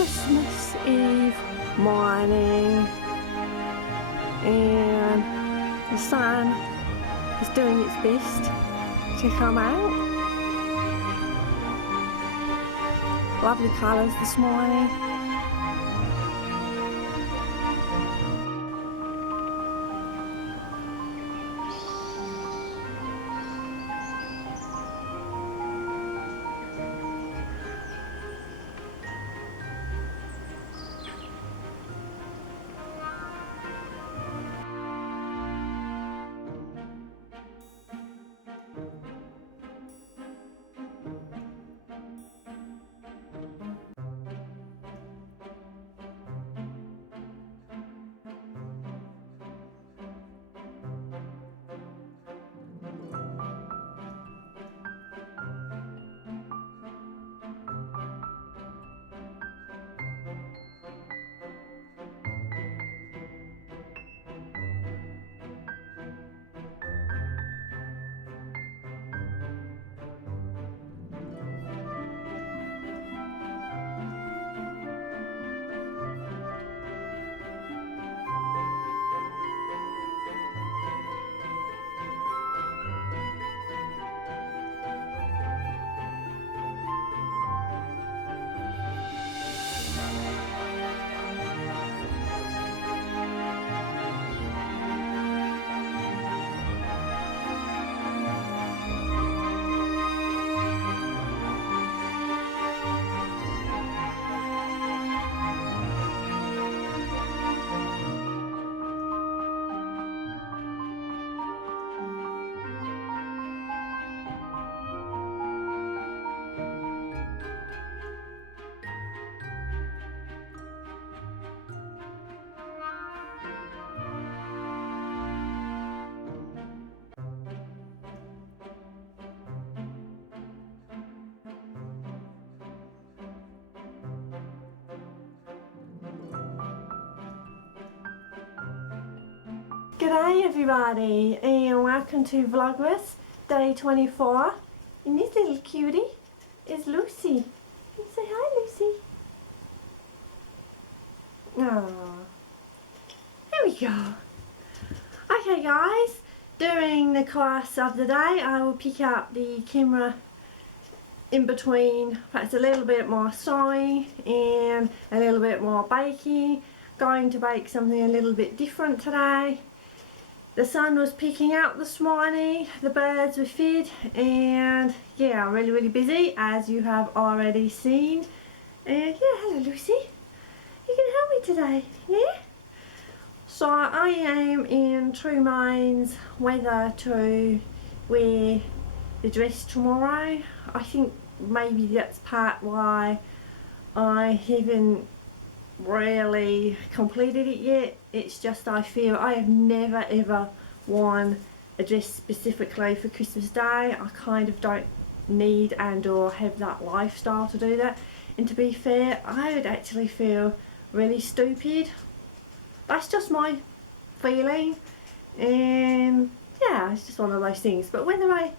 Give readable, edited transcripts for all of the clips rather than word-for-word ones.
Christmas Eve morning, and the sun is doing its best to come out. Lovely colours this morning. G'day everybody, and welcome to Vlogmas day 24. And this little cutie is Lucy. Can you say hi, Lucy? Oh, there we go. Okay guys, during the course of the day I will pick up the camera in between, perhaps a little bit more sewing and a little bit more baking. Going to bake something a little bit different today. The sun was peeking out this morning, the birds were fed, and yeah, really busy, as you have already seen. And yeah, hello Lucy, you can help me today, yeah? So I am in true minds whether to wear the dress tomorrow. I think maybe that's part why I haven't really completed it yet. It's just I feel I have never ever worn a dress specifically for Christmas Day. I kind of don't need and or have that lifestyle to do that, and to be fair, I would actually feel really stupid. That's just my feeling, and yeah, it's just one of those things. But whether I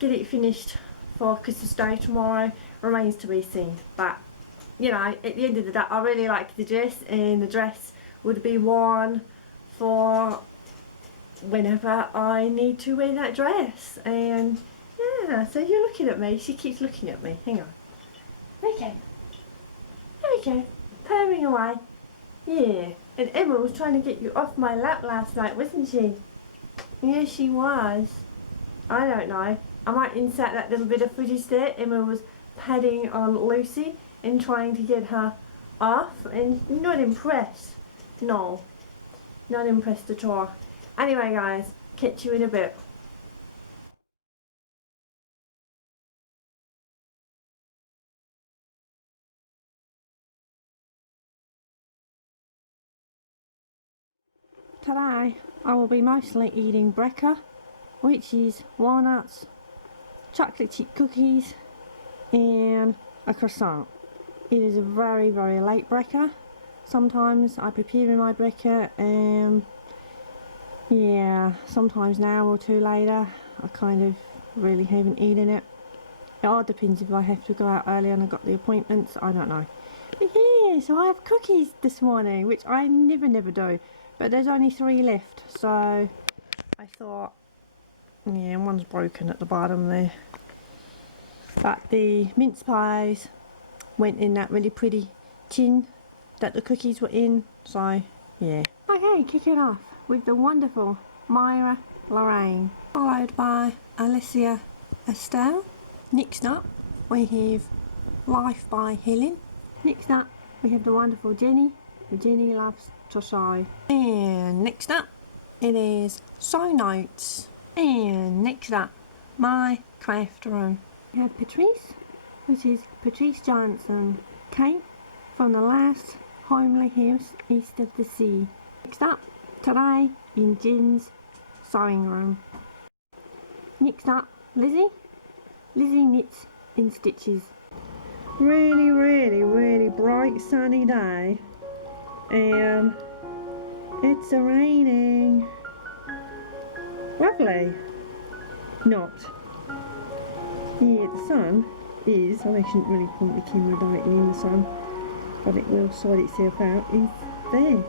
get it finished for Christmas Day tomorrow remains to be seen. But you know, at the end of the day, I really like the dress, and the dress would be worn for whenever I need to wear that dress. And yeah, so you're looking at me. She keeps looking at me. Hang on. Okay. There we go. Purring away. Yeah. And Emma was trying to get you off my lap last night, wasn't she? Yeah, she was. I don't know. I might insert that little bit of footage there. Emma was padding on Lucy and trying to get her off, and not impressed. No, not impressed at all. Anyway guys, catch you in a bit. Today I will be mostly eating brekka, which is walnuts, chocolate chip cookies and a croissant. It is a very late brekka. Sometimes I prepare my brekka, yeah, sometimes an hour or two later I kind of really haven't eaten it. It all depends if I have to go out early and I've got the appointments, I don't know. Yeah, so I have cookies this morning, which I never do. But there's only 3 left, so I thought, yeah, one's broken at the bottom there. But the mince pies went in that really pretty tin that the cookies were in, so yeah. Okay, kick it off with the wonderful Myra Lorraine, followed by Alicia Estelle. Next up we have Life by Helen. Next up we have the wonderful Jenny, who Jenny loves to sew. And next up it is Sew Notes. And next up, My Craft Room. We have Patrice, which is Patrice Johnson, Kate from the Last Homely House East of the Sea. Next up, Today in Jen's Sewing Room. Next up, Lizzie. Lizzie knits in stitches. Really bright sunny day, and it's raining. Lovely. Not. Yeah, the sun is, I shouldn't really point the camera directly in the sun, but it will sort itself out, is there.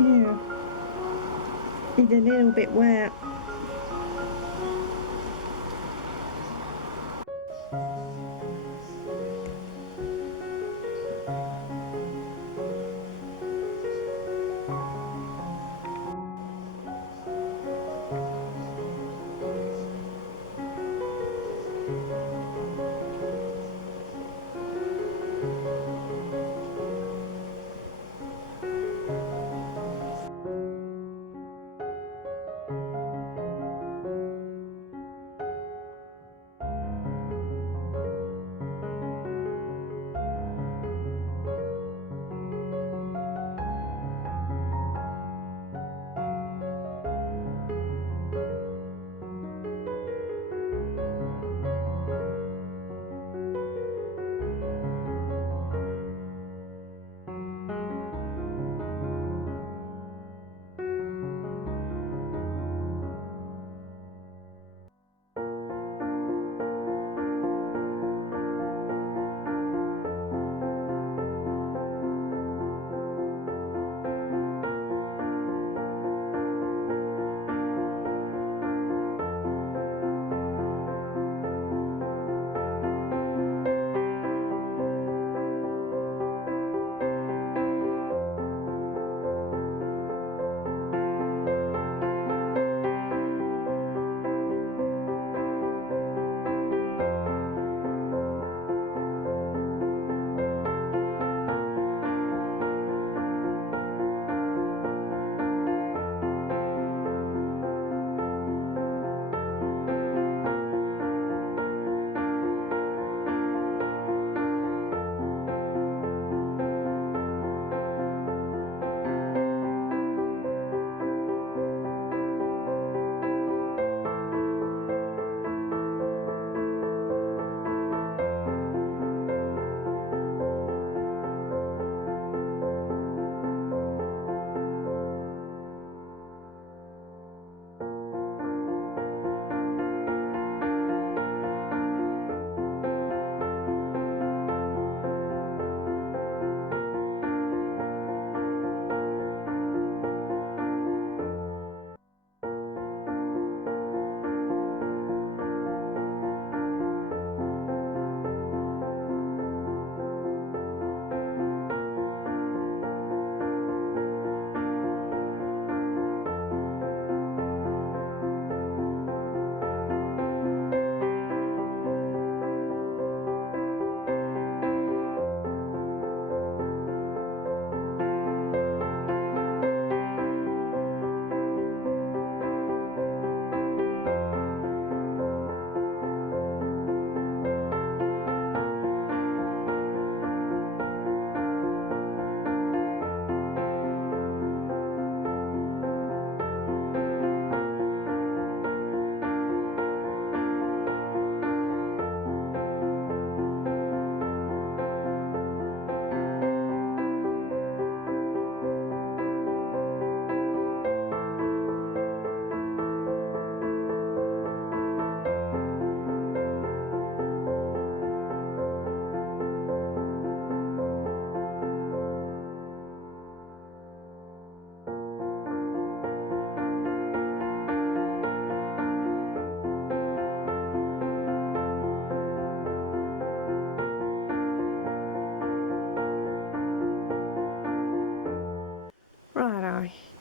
Yeah. It's a little bit wet.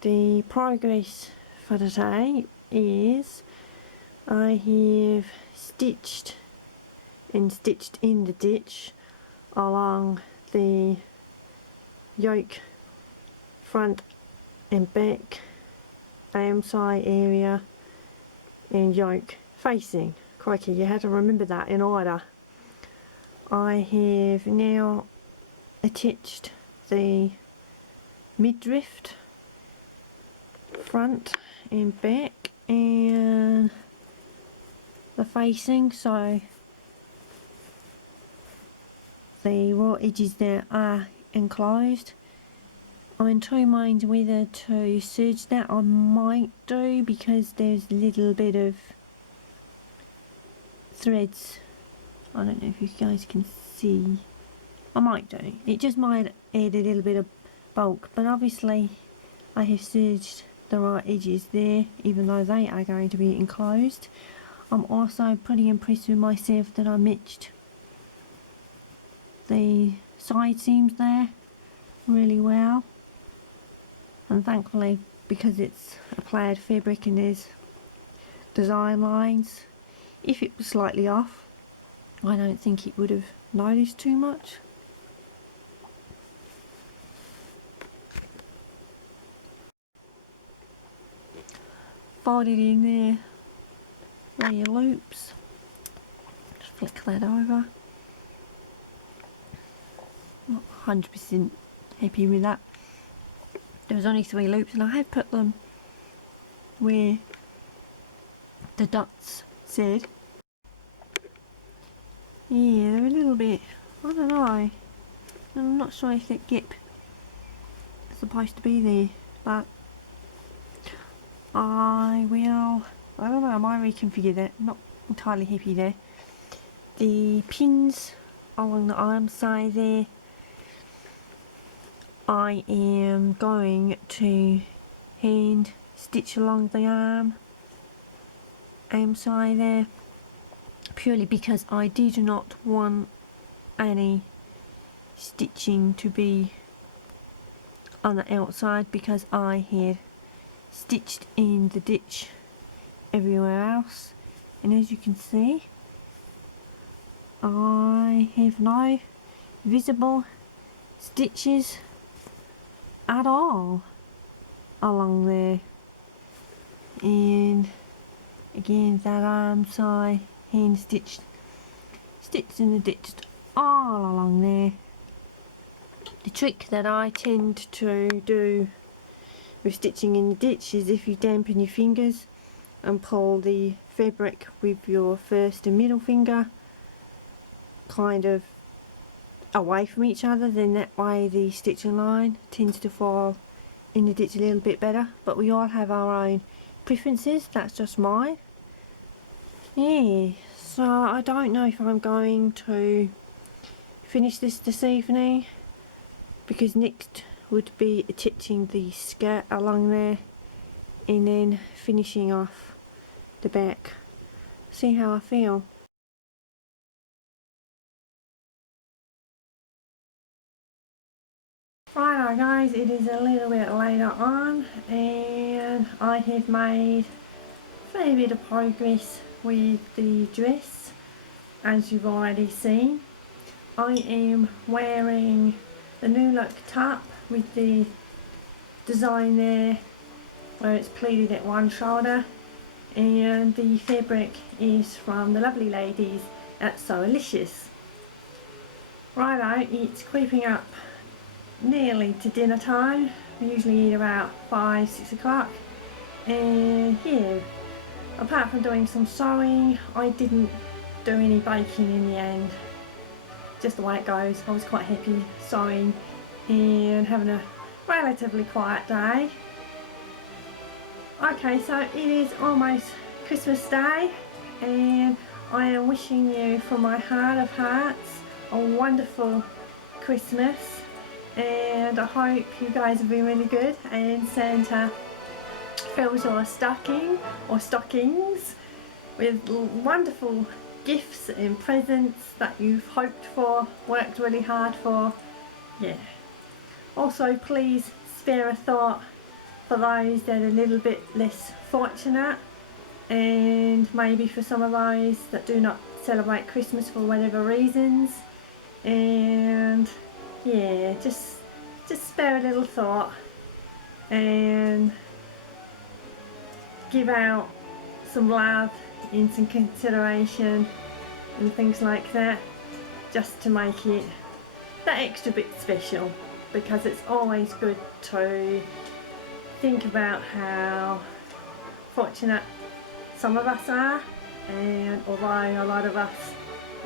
the progress for today is I have stitched in the ditch along the yoke front and back, side area and yoke facing. Crikey, you had to remember that in order. I have now attached the midriff front and back and the facing, so the raw edges there are enclosed. I'm in two minds whether to serge that. I might do, because there's a little bit of threads. I don't know if you guys can see. I might do. It just might add a little bit of bulk, but obviously I have serged the right edges there, even though they are going to be enclosed. I'm also pretty impressed with myself that I matched the side seams there really well, and thankfully, because it's a plaid fabric and there's design lines, if it was slightly off, I don't think it would have noticed too much. Fold it in there where your loops, just flick that over. Not 100% happy with that. There was only 3 loops and I have put them where the dots said. Yeah, they're a little bit, I don't know, I'm not sure if that gap is supposed to be there, but I don't know, I might reconfigure that. I'm not entirely happy there. The pins along the arm side there, I am going to hand stitch along the arm side there, purely because I did not want any stitching to be on the outside, because I had stitched in the ditch everywhere else, and as you can see I have no visible stitches at all along there. And again, that arm side hand stitched in the ditch all along there. The trick that I tend to do with stitching in the ditch is, if you dampen your fingers and pull the fabric with your first and middle finger kind of away from each other, then that way the stitching line tends to fall in the ditch a little bit better. But we all have our own preferences, that's just mine. Yeah, so I don't know if I'm going to finish this evening, because next would be attaching the skirt along there and then finishing off the back. See how I feel. Righto guys, it is a little bit later on and I have made a fair bit of progress with the dress, as you've already seen. I am wearing the new look top with the design there where it's pleated at one shoulder, and the fabric is from the lovely ladies at Sewalicious. Righto, it's creeping up nearly to dinner time. We usually eat about 5-6 o'clock, and yeah, apart from doing some sewing, I didn't do any baking in the end. Just the way it goes. I was quite happy sewing and having a relatively quiet day. Okay, so it is almost Christmas Day, and I am wishing you from my heart of hearts a wonderful Christmas, and I hope you guys have been really good and Santa fills your stocking or stockings with wonderful gifts and presents that you've hoped for, worked really hard for. Yeah. Also, please spare a thought for those that are a little bit less fortunate, and maybe for some of those that do not celebrate Christmas for whatever reasons. And yeah, just spare a little thought and give out some love and some consideration and things like that, just to make it that extra bit special, because it's always good to think about how fortunate some of us are, and although a lot of us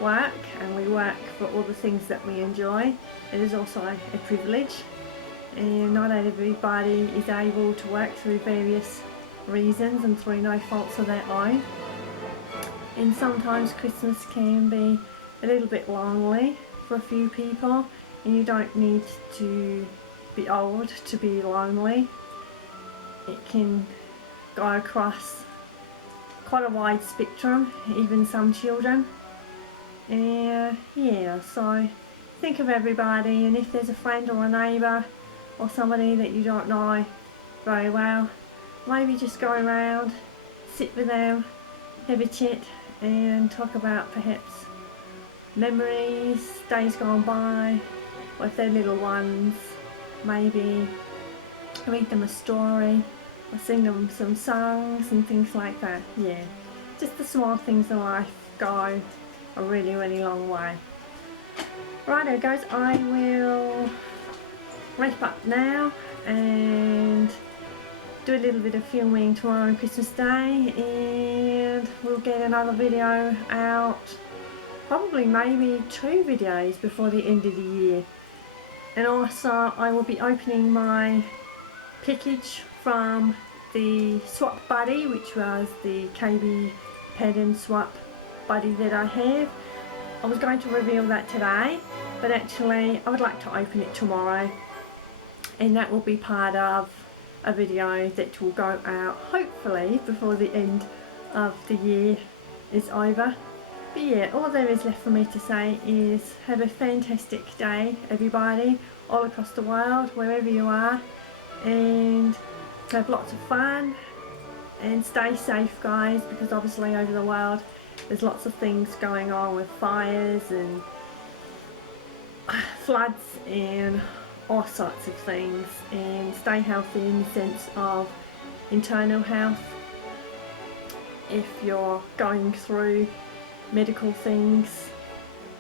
work and we work for all the things that we enjoy, it is also a privilege, and not everybody is able to work through various reasons and through no faults of their own. And sometimes Christmas can be a little bit lonely for a few people, and you don't need to be old to be lonely. It can go across quite a wide spectrum, even some children. And yeah, so think of everybody, and if there's a friend or a neighbour or somebody that you don't know very well, maybe just go around, sit with them, have a chat and talk about perhaps memories, days gone by, or if they're little ones, maybe read them a story or sing them some songs and things like that. Yeah, just the small things in life go a really, really long way. Righto guys, I will wrap up now and do a little bit of filming tomorrow on Christmas Day, and we'll get another video out, probably maybe 2 videos before the end of the year. And also I will be opening my package from the Swap Buddy, which was the KB pattern swap buddy that I have. I was going to reveal that today, but actually I would like to open it tomorrow, and that will be part of a video that will go out hopefully before the end of the year is over. But yeah, all there is left for me to say is have a fantastic day everybody, all across the world, wherever you are, and have lots of fun and stay safe guys, because obviously over the world there's lots of things going on with fires and floods and all sorts of things, and stay healthy in the sense of internal health. If you're going through medical things,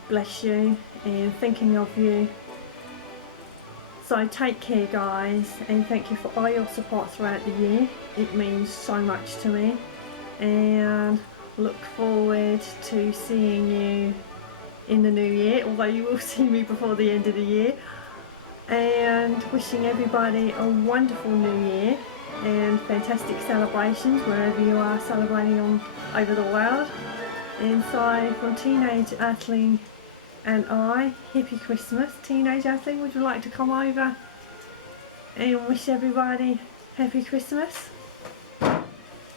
bless you and thinking of you. So take care guys, and thank you for all your support throughout the year. It means so much to me, and look forward to seeing you in the new year, although you will see me before the end of the year. And wishing everybody a wonderful new year and fantastic celebrations wherever you are celebrating on over the world. And so from Teenage Earthling and I, happy Christmas. Teenage Earthling, would you like to come over and wish everybody happy Christmas?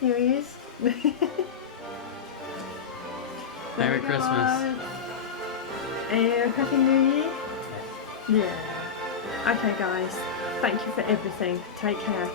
Here he is. Merry Christmas. And Happy New Year? Yeah. Okay guys, thank you for everything. Take care.